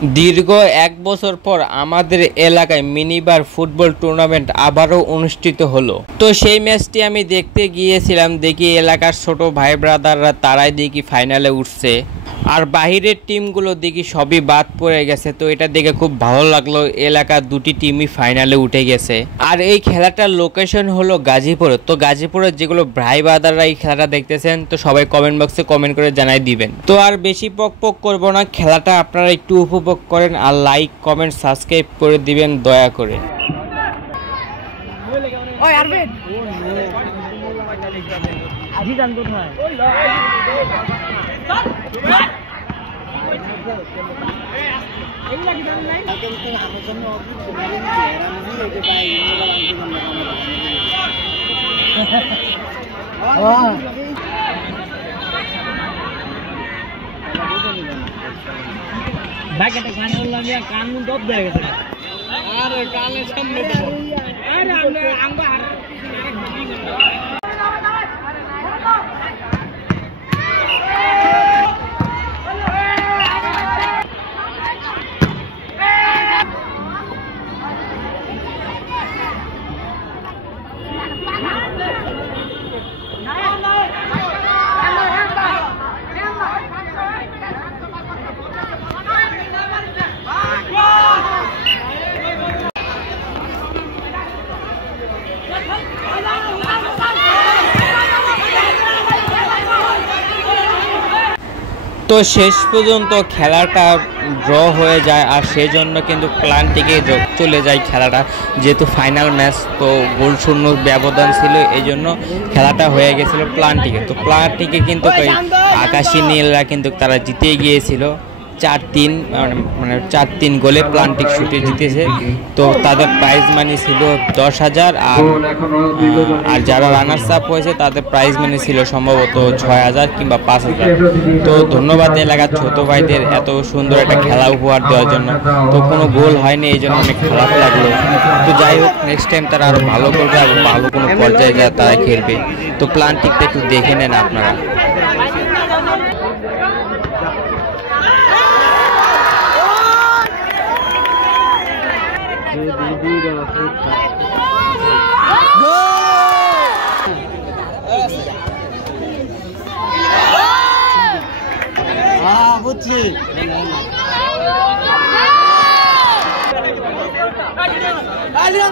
দীর্ঘ ১ বছর পর আমাদের এলাকায় মিনিবার ফুটবল টুর্নামেন্ট আবারও অনুষ্ঠিত হলো। তো সেই ম্যাচটি আমি দেখতে গিয়েছিলাম, দেখি এলাকার ছোট ভাই ব্রাদাররা তারাই দেখি ফাইনালে উঠছে, আর বাহিরের টিমগুলো দেখি সবই বাদ পড়ে গেছে। তো এটা দেখে খুব ভালো লাগলো, এলাকার দুটি টিমই ফাইনালে উঠে গেছে। আর এই খেলাটার লোকেশন হলো গাজীপুরে। তো গাজীপুরের যেগুলো ভাই ব্রাদাররা এই খেলাটা দেখতেছেন, তো সবাই কমেন্ট বক্সে কমেন্ট করে জানাই দিবেন। তো আর বেশি পক করবো না, খেলাটা আপনারা একটু উপভোগ করেন আর লাইক কমেন্ট সাবস্ক্রাইব করে দিবেন দয়া করে। ভাই একটা গান বললাম যে কান মুন দব দেয়া গেছে আরে কানে সামনে আরে আমরা আঙ্গা আর তো শেষ পর্যন্ত খেলাটা ড্র হয়ে যায়, আর সেই জন্য কিন্তু প্ল্যানটিকে চলে যায় খেলাটা, যেহেতু ফাইনাল ম্যাচ। তো গোল শূন্য ব্যবধান ছিল, এই জন্য খেলাটা হয়ে গেছিল প্ল্যানটিকে। তো প্ল্যানটিকে কিন্তু আকাশী নীলরা কিন্তু তারা জিতে গিয়েছিল ৪-৩, মানে ৪-৩ গোলে প্ল্যান্টিক শুটে জিতেছে। তো তাদের প্রাইজ মানি ছিল ১০,০০০, আর যারা রানার্স আপ হয়েছে তাদের প্রাইজ মানি ছিল সম্ভবত ৬,০০০ কিংবা ৫,০০০। তো ধন্যবাদ এলাকার ছোটো ভাইদের এত সুন্দর একটা খেলা উপহার দেওয়ার জন্য। তো কোনো গোল হয়নি, এই জন্য অনেক খারাপ লাগলো। তো যাই হোক, নেক্সট টাইম তারা আরও ভালো করবে আর ভালো কোনো পর্যায়ে যা তারা খেলবে। তো প্ল্যান্টিকটা একটু দেখে নেন আপনারা। বুঝছি মারিয়া